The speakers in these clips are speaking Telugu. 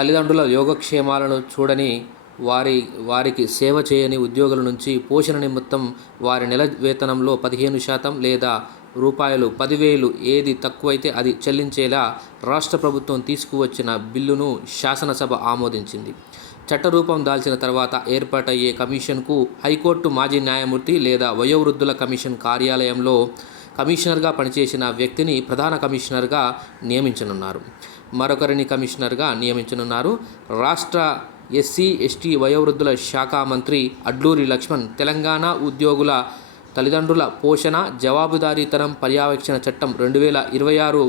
తల్లిదండ్రుల యోగక్షేమాలను చూడని వారికి సేవ చేయని ఉద్యోగుల నుంచి పోషణ నిమిత్తం వారి నెల వేతనంలో 15% లేదా రూపాయలు 10,000 ఏది తక్కువైతే అది చెల్లించేలా రాష్ట్ర ప్రభుత్వం తీసుకువచ్చిన బిల్లును శాసనసభ ఆమోదించింది. చట్టరూపం దాల్చిన తర్వాత ఏర్పాటయ్యే కమిషన్కు హైకోర్టు మాజీ న్యాయమూర్తి లేదా వయోవృద్ధుల కమిషన్ కార్యాలయంలో కమిషనర్గా పనిచేసిన వ్యక్తిని ప్రధాన కమిషనర్గా నియమించనున్నారు. మరొకరిని కమిషనర్గా నియమించనున్నారు. రాష్ట్ర ఎస్సీ, ఎస్టీ, వయోవృద్ధుల శాఖ మంత్రి అడ్లూరి లక్ష్మణ్ తెలంగాణ ఉద్యోగుల తల్లిదండ్రుల పోషణ జవాబుదారీతనం పర్యవేక్షణ చట్టం 2026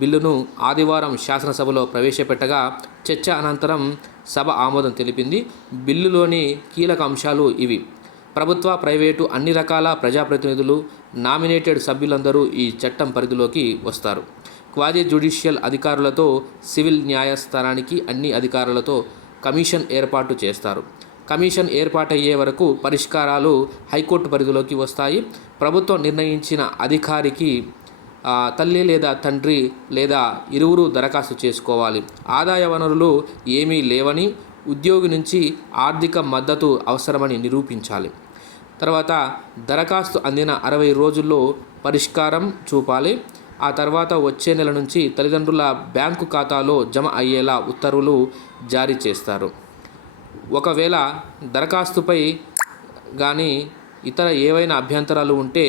బిల్లును ఆదివారం శాసనసభలో ప్రవేశపెట్టగా చర్చ అనంతరం సభ ఆమోదం తెలిపింది. బిల్లులోని కీలక అంశాలు ఇవి: ప్రభుత్వ, ప్రైవేటు అన్ని రకాల ప్రజాప్రతినిధులు, నామినేటెడ్ సభ్యులందరూ ఈ చట్టం పరిధిలోకి వస్తారు. క్వాజీ జ్యుడిషియల్ అధికారులతో సివిల్ న్యాయస్థానానికి అన్ని అధికారులతో కమిషన్ ఏర్పాటు చేస్తారు. కమిషన్ ఏర్పాటయ్యే వరకు పరిష్కారాలు హైకోర్టు పరిధిలోకి వస్తాయి. ప్రభుత్వం నిర్ణయించిన అధికారికి తల్లి లేదా తండ్రి లేదా ఇరువురు దరఖాస్తు చేసుకోవాలి. ఆదాయ వనరులు ఏమీ లేవని, ఉద్యోగి నుంచి ఆర్థిక మద్దతు అవసరమని నిరూపించాలి. తర్వాత దరఖాస్తు అందిన 60 రోజుల్లో పరిష్కారం చూపాలి. ఆ తర్వాత వచ్చే నెల నుంచి తల్లిదండ్రుల బ్యాంకు ఖాతాలో జమ అయ్యేలా ఉత్తర్వులు జారీ చేస్తారు. ఒకవేళ దరఖాస్తుపై కానీ ఇతర ఏవైనా అభ్యంతరాలు ఉంటే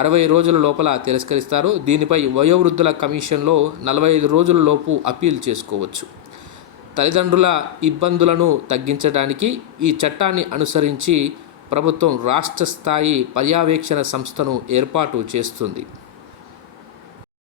60 రోజుల లోపల తిరస్కరిస్తారు. దీనిపై వయోవృద్ధుల కమిషన్లో 45 రోజుల లోపు అప్పీల్ చేసుకోవచ్చు. తల్లిదండ్రుల ఇబ్బందులను తగ్గించడానికి ఈ చట్టాన్ని అనుసరించి ప్రభుత్వం రాష్ట్ర స్థాయి పర్యవేక్షణ సంస్థను ఏర్పాటు చేస్తుంది.